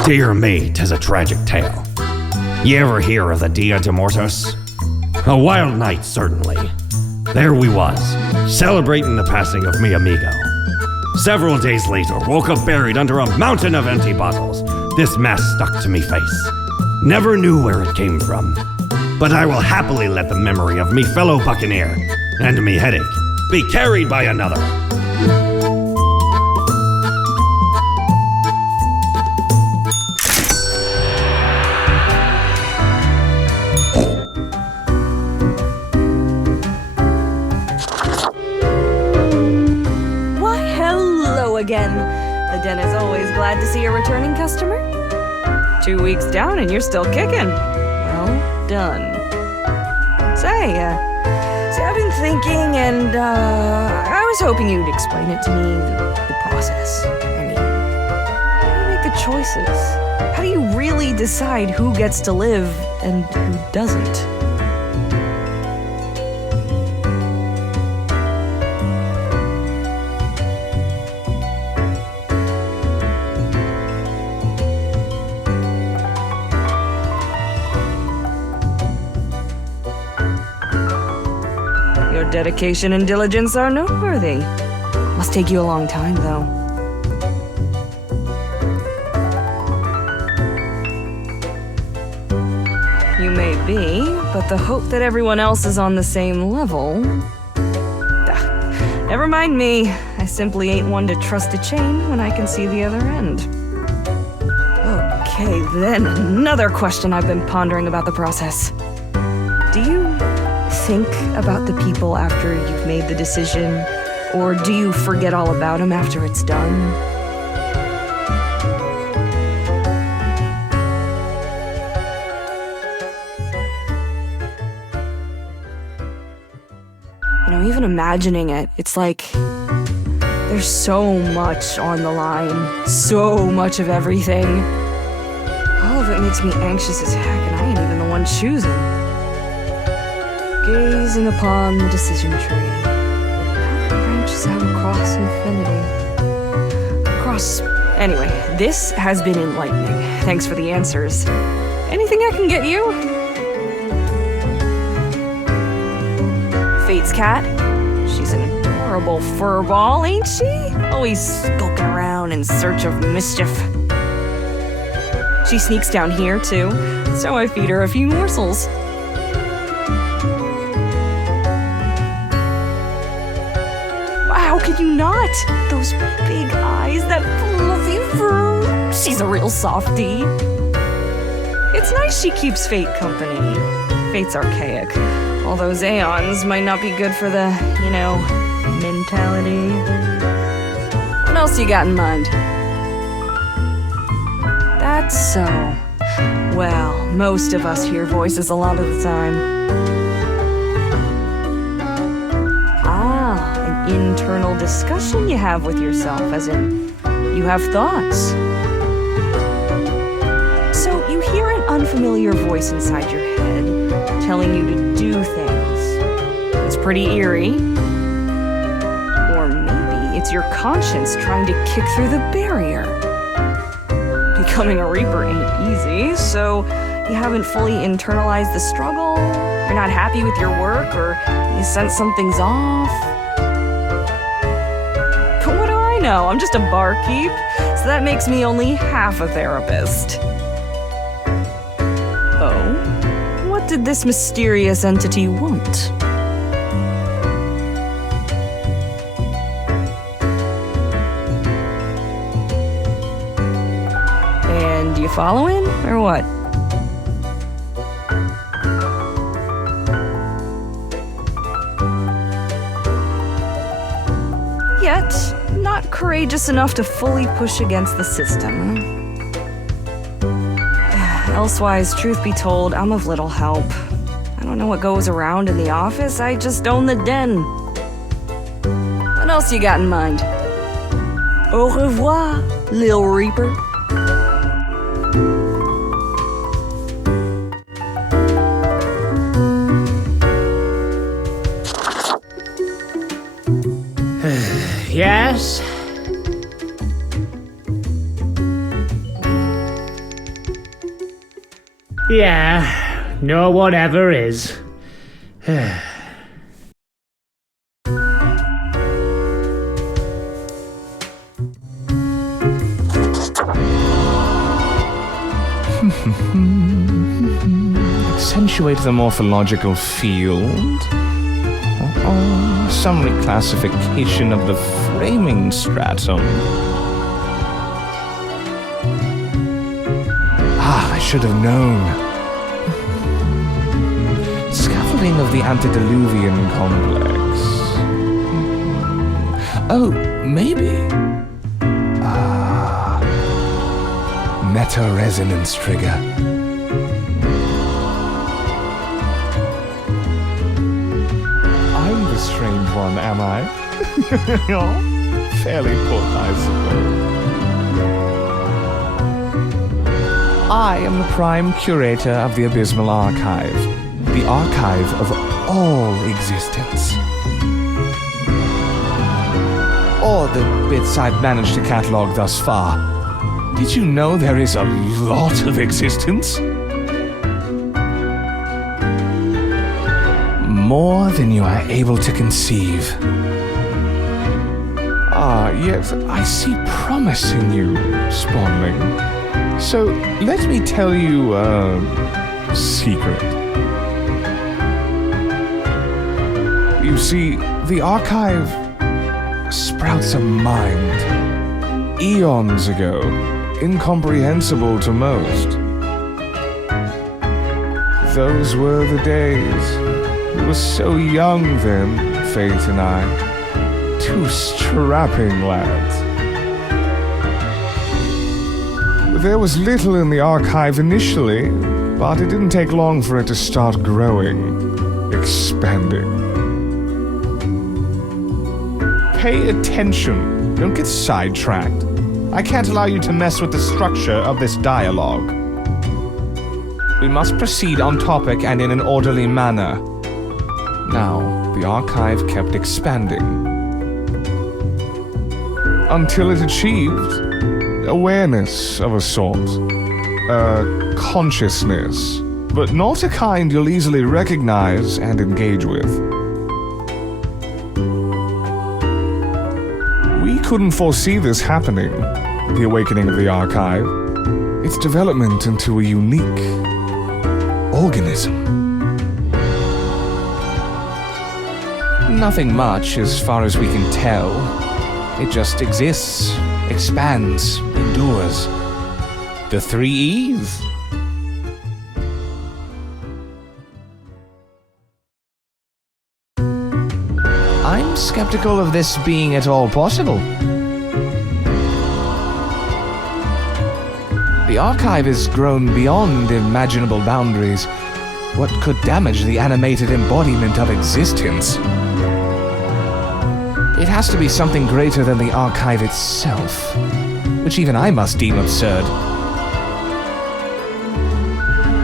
Dear me, 'tis a tragic tale. You ever hear of the Dia de Mortos? A wild night, certainly. There we was, celebrating the passing of mi amigo. Several days later, woke up buried under a mountain of empty bottles. This mess stuck to me face. Never knew where it came from. But I will happily let the memory of me fellow buccaneer and me headache be carried by another. Again. The den is always glad to see a returning customer. 2 weeks down and you're still kicking. Well done. Say, I've been thinking and I was hoping you'd explain it to me, the process. I mean, how do you make the choices? How do you really decide who gets to live and who doesn't? Your dedication and diligence are noteworthy. Must take you a long time, though. You may be, but the hope that everyone else is on the same level... Never mind me. I simply ain't one to trust a chain when I can see the other end. Okay, then another question I've been pondering about the process. Do you think about the people after you've made the decision, or do you forget all about them after it's done? You know, even imagining it, it's like there's so much on the line, so much of everything. All of it makes me anxious as heck, and I ain't even the one choosing. Gazing upon the decision tree, how it branches out across infinity. Anyway, this has been enlightening. Thanks for the answers. Anything I can get you? Fate's cat? She's an adorable furball, ain't she? Always skulking around in search of mischief. She sneaks down here, too, so I feed her a few morsels. How could you not? Those big eyes, that fluffy fur. She's a real softie. It's nice she keeps Fate company. Fate's archaic. All those aeons might not be good for the, mentality. What else you got in mind? That's so. Well, most of us hear voices a lot of the time. Internal discussion you have with yourself, as in, you have thoughts. So you hear an unfamiliar voice inside your head telling you to do things. It's pretty eerie. Or maybe it's your conscience trying to kick through the barrier. Becoming a Reaper ain't easy, so you haven't fully internalized the struggle, you're not happy with your work, or you sense something's off. No, I'm just a barkeep, so that makes me only half a therapist. Oh? What did this mysterious entity want? And you following, or what? Yet, not courageous enough to fully push against the system. Elsewise, truth be told, I'm of little help. I don't know what goes around in the office, I just own the den. What else you got in mind? Au revoir, Lil Reaper. Yeah, no whatever is. Accentuate the morphological field. Some reclassification of the framing stratum. I should have known. Scaffolding of the antediluvian complex. Oh, maybe. Meta-resonance trigger. I'm the strange one, am I? Fairly put, I suppose. I am the prime curator of the Abysmal Archive, the archive of all existence. Or the bits I've managed to catalog thus far. Did you know there is a lot of existence? More than you are able to conceive. Yes, I see promise in you, Spawnling. So, let me tell you a secret. You see, the archive sprouts a mind. Eons ago, incomprehensible to most. Those were the days. We were so young then, Faith and I. Two strapping lads. There was little in the archive initially, but it didn't take long for it to start growing, expanding. Pay attention. Don't get sidetracked. I can't allow you to mess with the structure of this dialogue. We must proceed on topic and in an orderly manner. Now, the archive kept expanding. Until it achieved awareness of a sort. Consciousness. But not a kind you'll easily recognize and engage with. We couldn't foresee this happening, the awakening of the archive, its development into a unique organism. Nothing much as far as we can tell. It just exists, expands, endures. The 3 E's. I'm skeptical of this being at all possible. The archive has grown beyond imaginable boundaries. What could damage the animated embodiment of existence? It has to be something greater than the archive itself, which even I must deem absurd.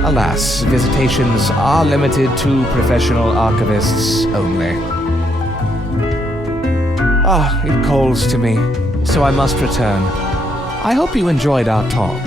Alas, visitations are limited to professional archivists only. It calls to me, so I must return. I hope you enjoyed our talk.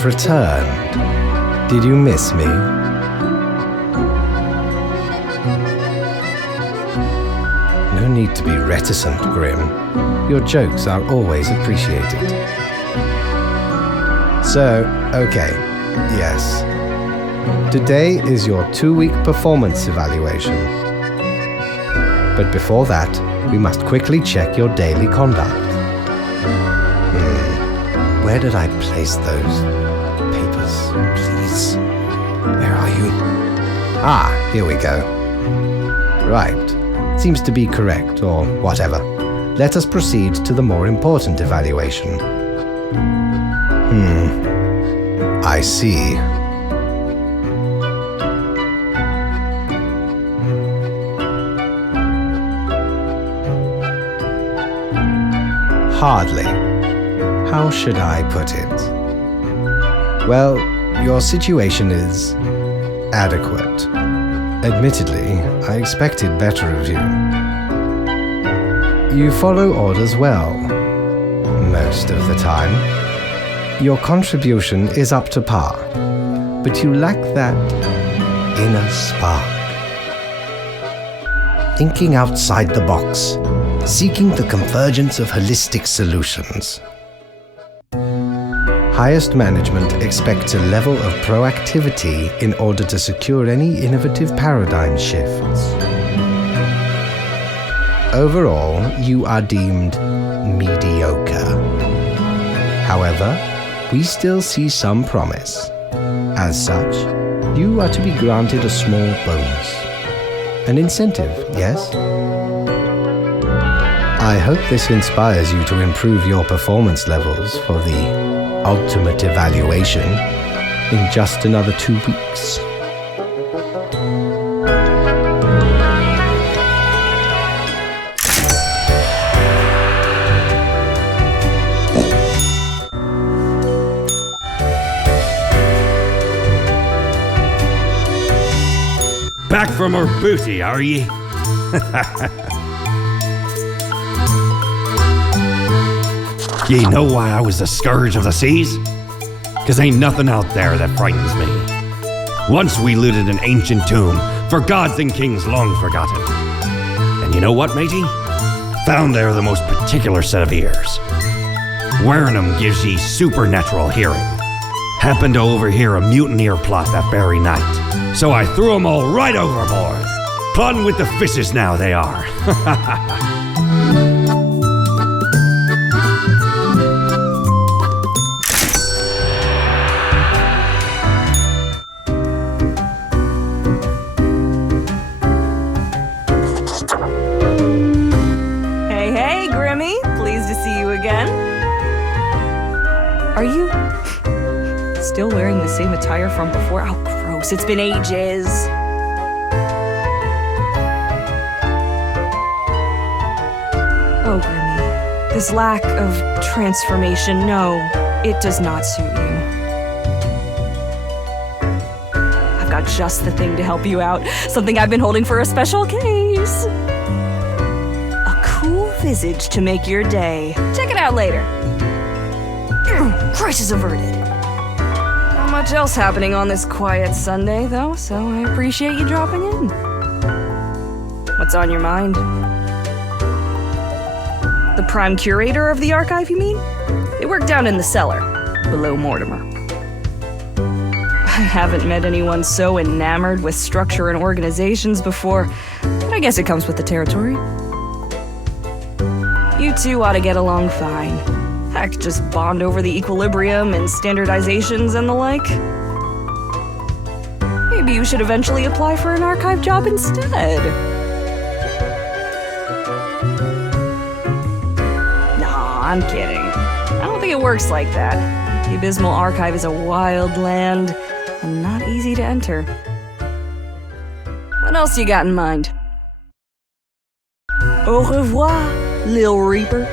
have returned. Did you miss me? No need to be reticent, Grim. Your jokes are always appreciated. So, okay, yes. Today is your 2-week performance evaluation. But before that, we must quickly check your daily conduct. Where did I place those papers, please? Where are you? Ah, here we go. Right. Seems to be correct, or whatever. Let us proceed to the more important evaluation. I see. Hardly. How should I put it? Well, your situation is adequate. Admittedly, I expected better of you. You follow orders well, most of the time. Your contribution is up to par, but you lack that inner spark. Thinking outside the box, seeking the convergence of holistic solutions. Highest management expects a level of proactivity in order to secure any innovative paradigm shifts. Overall, you are deemed mediocre. However, we still see some promise. As such, you are to be granted a small bonus. An incentive, yes? I hope this inspires you to improve your performance levels for the ultimate evaluation in just another 2 weeks. Back from our booty, are ye? Ye know why I was the scourge of the seas? 'Cause ain't nothing out there that frightens me. Once we looted an ancient tomb for gods and kings long forgotten. And you know what, matey? Found there the most particular set of ears. Wearing 'em gives ye supernatural hearing. Happened to overhear a mutineer plot that very night, so I threw 'em all right overboard. Plotting with the fishes now they are. Hey, Grimmy. Pleased to see you again. Are you still wearing the same attire from before? Oh, gross. It's been ages. Oh, Grimmy. This lack of transformation, no, it does not suit you. I've got just the thing to help you out. Something I've been holding for a special case. A cool visage to make your day. Check it out later. Crisis averted. Not much else happening on this quiet Sunday, though, so I appreciate you dropping in. What's on your mind? The prime curator of the archive, you mean? They work down in the cellar, below Mortimer. I haven't met anyone so enamored with structure and organizations before, but I guess it comes with the territory. You two ought to get along fine. Heck, just bond over the equilibrium and standardizations and the like. Maybe you should eventually apply for an archive job instead. I'm kidding. I don't think it works like that. The Abysmal Archive is a wild land and not easy to enter. What else you got in mind? Au revoir, Lil Reaper.